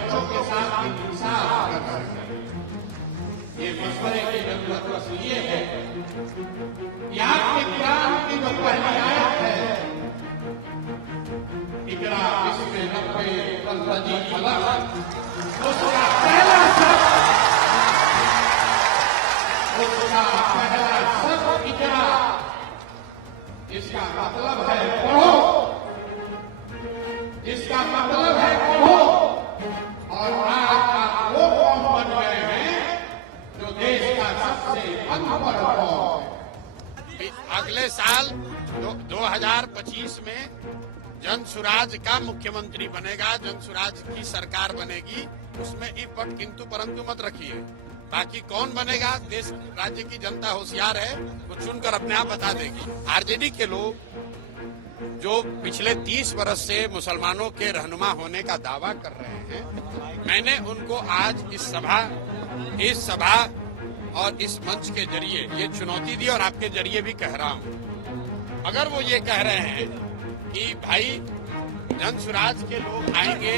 बच्चों के साथ इंसाफ कर सके। ये मशवरे की जरूरत बस ये है कि आपके कुरान की जो पहली आयत है, इकरा बिस्मि रब्बिकल्लज़ी खलक़, उसका पहला शब्द इकरा, इसका मतलब है पढ़ो, इसका मतलब है पढ़ो। और आज आप वो कौम बन गए हैं जो देश का सबसे अनपढ़ कौम। अगले साल 2025 में जन सुराज का मुख्यमंत्री बनेगा, जन सुराज की सरकार बनेगी। उसमें इफ बट किंतु परंतु मत रखिए। बाकी कौन बनेगा, देश राज्य की जनता होशियार है, वो चुनकर अपने आप बता देगी। आरजेडी के लोग जो पिछले 30 वर्ष से मुसलमानों के रहनुमा होने का दावा कर रहे हैं, मैंने उनको आज इस सभा और इस मंच के जरिए ये चुनौती दी और आपके जरिए भी कह रहा हूं। अगर वो ये कह रहे हैं कि भाई जन सुराज के लोग आएंगे,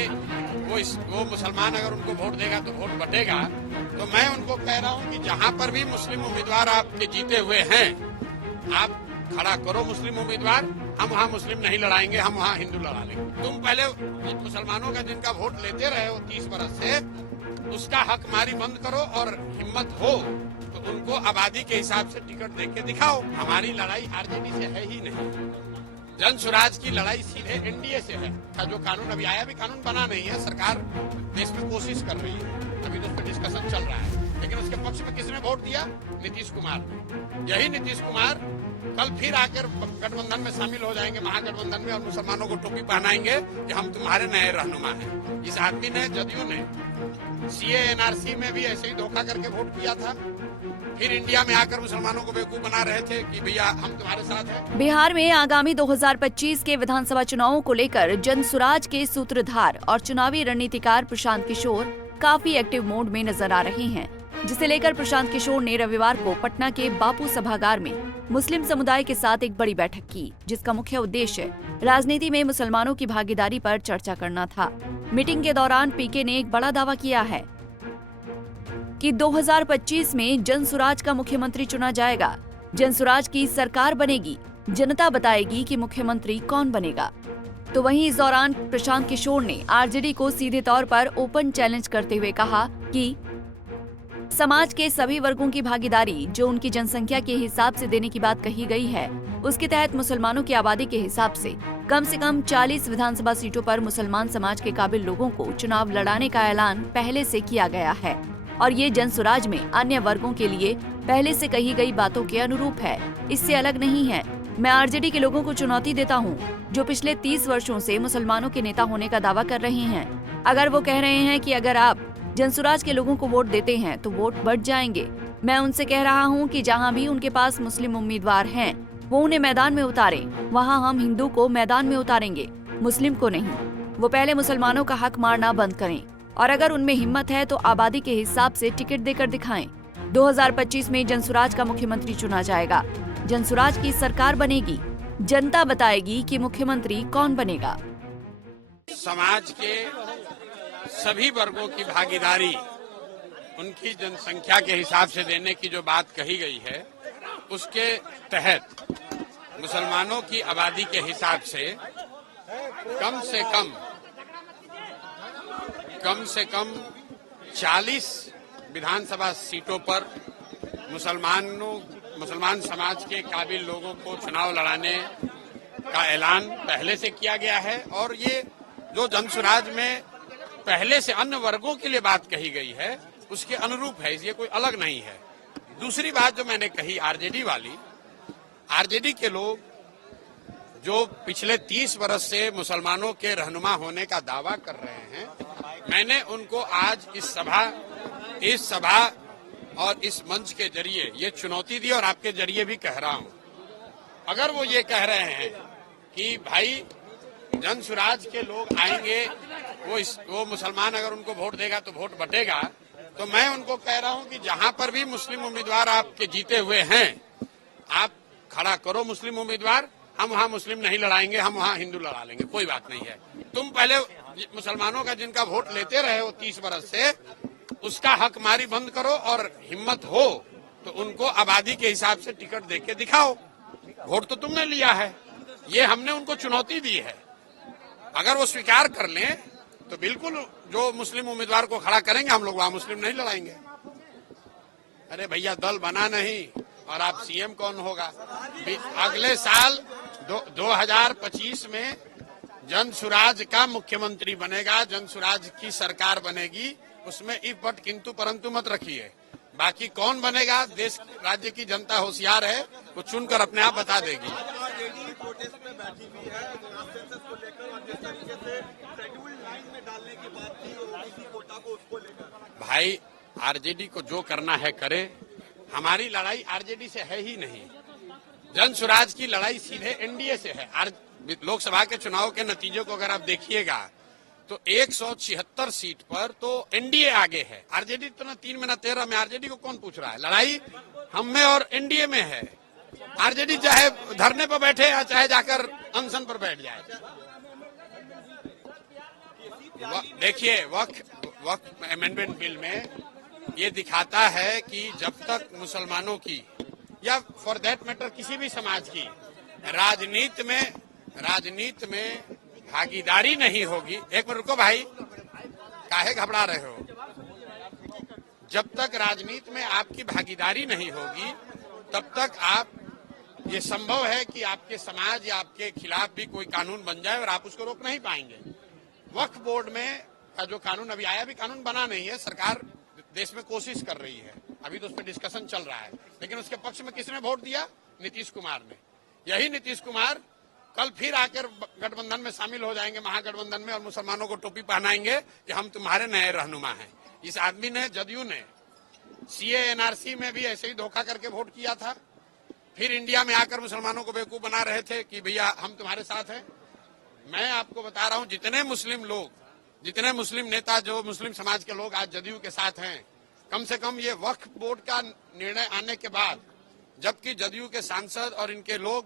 वो मुसलमान अगर उनको वोट देगा तो वोट बटेगा, तो मैं उनको कह रहा हूं कि जहां पर भी मुस्लिम उम्मीदवार आपके जीते हुए हैं, आप खड़ा करो मुस्लिम उम्मीदवार। हम वहां मुस्लिम नहीं लड़ाएंगे, हम वहां हिंदू लड़ा लेंगे। तुम पहले मुसलमानों का जिनका वोट लेते रहे हो 30 वर्ष से, उसका हक मारी बंद करो और हिम्मत हो तो उनको आबादी के हिसाब से टिकट देके दिखाओ। हमारी लड़ाई आरजेडी से है ही नहीं। जन सुराज की लड़ाई सीधे एनडीए से है। जो कानून अभी आया भी कानून बना नहीं है, सरकार देश में कोशिश कर रही है, अभी तो उस पर डिस्कशन चल रहा है। लेकिन उसके पक्ष में किसने वोट दिया? नीतीश कुमार। यही नीतीश कुमार कल फिर आकर गठबंधन में शामिल हो जाएंगे, महागठबंधन में, और मुसलमानों को टोपी पहनाएंगे कि हम तुम्हारे नए रहनुमा हैं। इस आदमी ने, जदयू ने सीए एनआरसी में भी ऐसे ही धोखा करके वोट किया था। फिर इंडिया में आकर मुसलमानों को बेवकूफ बना रहे थे कि भैया हम तुम्हारे साथ हैं। बिहार में आगामी 2025 के विधानसभा चुनावों को लेकर जन सुराज के सूत्रधार और चुनावी रणनीतिकार प्रशांत किशोर काफी एक्टिव मोड में नजर आ रहे हैं, जिसे लेकर प्रशांत किशोर ने रविवार को पटना के बापू सभागार में मुस्लिम समुदाय के साथ एक बड़ी बैठक की, जिसका मुख्य उद्देश्य राजनीति में मुसलमानों की भागीदारी पर चर्चा करना था। मीटिंग के दौरान पीके ने एक बड़ा दावा किया है कि 2025 में जन सुराज का मुख्यमंत्री चुना जाएगा, जन सुराज की सरकार बनेगी, जनता बताएगी कि मुख्यमंत्री कौन बनेगा। तो वहीं इस दौरान प्रशांत किशोर ने आरजेडी को सीधे तौर पर ओपन चैलेंज करते हुए कहा कि समाज के सभी वर्गों की भागीदारी जो उनकी जनसंख्या के हिसाब से देने की बात कही गई है, उसके तहत मुसलमानों की आबादी के हिसाब से कम 40 विधानसभा सीटों पर मुसलमान समाज के काबिल लोगों को चुनाव लड़ाने का ऐलान पहले से किया गया है और ये जन सुराज में अन्य वर्गों के लिए पहले से कही गई बातों के अनुरूप है, इससे अलग नहीं है। मैं आरजेडी के लोगों को चुनौती देता हूँ जो पिछले 30 वर्षों से मुसलमानों के नेता होने का दावा कर रहे हैं। अगर वो कह रहे हैं कि अगर आप जनसुराज के लोगों को वोट देते हैं तो वोट बढ़ जाएंगे, मैं उनसे कह रहा हूं कि जहां भी उनके पास मुस्लिम उम्मीदवार हैं, वो उन्हें मैदान में उतारें। वहां हम हिंदू को मैदान में उतारेंगे, मुस्लिम को नहीं। वो पहले मुसलमानों का हक मारना बंद करें और अगर उनमें हिम्मत है तो आबादी के हिसाब से टिकट देकर दिखाएं। 2025 में जनसुराज का मुख्यमंत्री चुना जाएगा, जनसुराज की सरकार बनेगी, जनता बताएगी कि मुख्यमंत्री कौन बनेगा। समाज के सभी वर्गों की भागीदारी उनकी जनसंख्या के हिसाब से देने की जो बात कही गई है, उसके तहत मुसलमानों की आबादी के हिसाब से कम से कम 40 विधानसभा सीटों पर मुसलमान समाज के काबिल लोगों को चुनाव लड़ाने का ऐलान पहले से किया गया है और ये जो जनसुराज में पहले से अन्य वर्गों के लिए बात कही गई है उसके अनुरूप है, ये कोई अलग नहीं है। दूसरी बात जो मैंने कही आरजेडी वाली, आरजेडी के लोग जो पिछले 30 वर्ष से मुसलमानों के रहनुमा होने का दावा कर रहे हैं, मैंने उनको आज इस सभा और इस मंच के जरिए ये चुनौती दी और आपके जरिए भी कह रहा हूं। अगर वो ये कह रहे हैं कि भाई जनसुराज के लोग आएंगे, वो मुसलमान अगर उनको वोट देगा तो वोट बटेगा, तो मैं उनको कह रहा हूं कि जहां पर भी मुस्लिम उम्मीदवार आपके जीते हुए हैं, आप खड़ा करो मुस्लिम उम्मीदवार। हम वहाँ मुस्लिम नहीं लड़ाएंगे, हम वहाँ हिंदू लड़ा लेंगे, कोई बात नहीं है। तुम पहले मुसलमानों का जिनका वोट लेते रहे हो 30 बरस से, उसका हक मारी बंद करो और हिम्मत हो तो उनको आबादी के हिसाब से टिकट देके दिखाओ। वोट तो तुमने लिया है, ये हमने उनको चुनौती दी है। अगर वो स्वीकार कर लें तो बिल्कुल जो मुस्लिम उम्मीदवार को खड़ा करेंगे, हम लोग वहाँ मुस्लिम नहीं लड़ाएंगे। अरे भैया, दल बना नहीं और आप सीएम कौन होगा? अगले साल 2025 में जन सुराज का मुख्यमंत्री बनेगा, जन सुराज की सरकार बनेगी। उसमें इफ बट किंतु परंतु मत रखिए। बाकी कौन बनेगा, देश राज्य की जनता होशियार है, वो चुनकर अपने आप बता देगी। भाई, आरजेडी को जो करना है करे, हमारी लड़ाई आरजेडी से है ही नहीं। जन सुराज की लड़ाई सीधे एनडीए से है। लोकसभा के चुनाव के नतीजों को अगर आप देखिएगा तो 176 सीट पर तो एनडीए आगे है। आरजेडी तो ना 3 में ना 13 में। आरजेडी को कौन पूछ रहा है? लड़ाई हम में और एनडीए में है। आरजेडी चाहे धरने पर बैठे या चाहे जाकर अनशन पर बैठ जाए। देखिए, वक्फ अमेंडमेंट बिल में ये दिखाता है कि जब तक मुसलमानों की या फॉर दैट मैटर किसी भी समाज की राजनीति में भागीदारी नहीं होगी। एक मिनट रुको भाई, काहे घबरा रहे हो? जब तक राजनीति में आपकी भागीदारी नहीं होगी तब तक आप, ये संभव है कि आपके समाज या आपके खिलाफ भी कोई कानून बन जाए और आप उसको रोक नहीं पाएंगे। वक्फ बोर्ड में का जो कानून अभी आया, भी कानून बना नहीं है। सरकार देश में कोशिश कर रही है, अभी तो उस पर डिस्कशन चल रहा है। लेकिन उसके पक्ष में किसने वोट दिया? नीतीश कुमार ने। यही नीतीश कुमार कल फिर आकर गठबंधन में शामिल हो जाएंगे, महागठबंधन में, और मुसलमानों को टोपी पहनाएंगे कि हम तुम्हारे नए रहनुमा हैं। इस आदमी ने, जदयू ने, सीए एनआरसी में भी ऐसे ही धोखा करके वोट किया था। फिर इंडिया में आकर मुसलमानों को बेवकूफ बना रहे थे कि भैया हम तुम्हारे साथ हैं। मैं आपको बता रहा हूं, जितने मुस्लिम नेता, जो मुस्लिम समाज के लोग आज जदयू के साथ हैं, कम से कम ये वक्फ बोर्ड का निर्णय आने के बाद, जबकि जदयू के सांसद और इनके लोग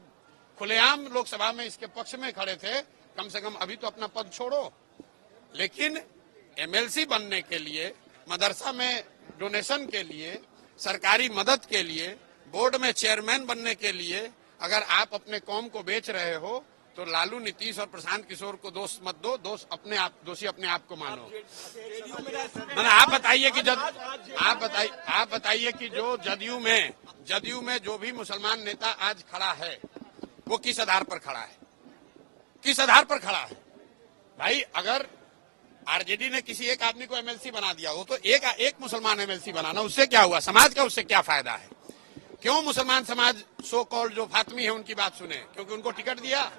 खुलेआम लोकसभा में इसके पक्ष में खड़े थे, कम से कम अभी तो अपना पद छोड़ो। लेकिन एमएलसी बनने के लिए, मदरसा में डोनेशन के लिए, सरकारी मदद के लिए, बोर्ड में चेयरमैन बनने के लिए अगर आप अपने कौम को बेच रहे हो तो लालू, नीतीश और प्रशांत किशोर को दोष मत दो, दोषी अपने आप को मानो। मैंने आप बताइए कि जो जदयू में जो भी मुसलमान नेता आज खड़ा है, वो किस आधार पर खड़ा है? किस आधार पर खड़ा है? भाई, अगर आरजेडी ने किसी एक आदमी को एमएलसी बना दिया हो तो एक मुसलमान एमएलसी बनाना, उससे क्या हुआ? समाज का उससे क्या फायदा है? क्यों मुसलमान समाज सो कॉल्ड जो फातमी है उनकी बात सुने? क्योंकि उनको टिकट दिया।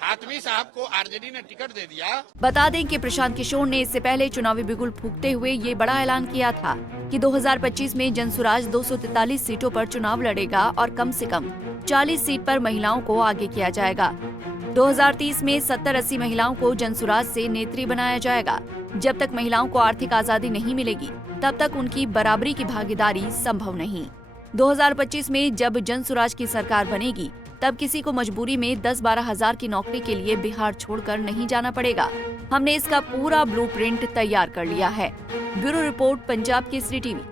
फातमी साहब को आरजेडी ने टिकट दे दिया। बता दें कि प्रशांत किशोर ने इससे पहले चुनावी बिगुल फूंकते हुए ये बड़ा ऐलान किया था कि 2025 में जनसुराज 243 सीटों पर चुनाव लड़ेगा और कम से कम 40 सीट पर महिलाओं को आगे किया जाएगा। 2030 में 70-80 महिलाओं को जनसुराज से नेत्री बनाया जाएगा। जब तक महिलाओं को आर्थिक आजादी नहीं मिलेगी तब तक उनकी बराबरी की भागीदारी संभव नहीं। 2025 में जब जनसुराज की सरकार बनेगी तब किसी को मजबूरी में 10-12 हजार की नौकरी के लिए बिहार छोड़कर नहीं जाना पड़ेगा। हमने इसका पूरा ब्लूप्रिंट तैयार कर लिया है। Bureau report, Punjab Kesari TV.